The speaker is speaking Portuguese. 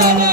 Música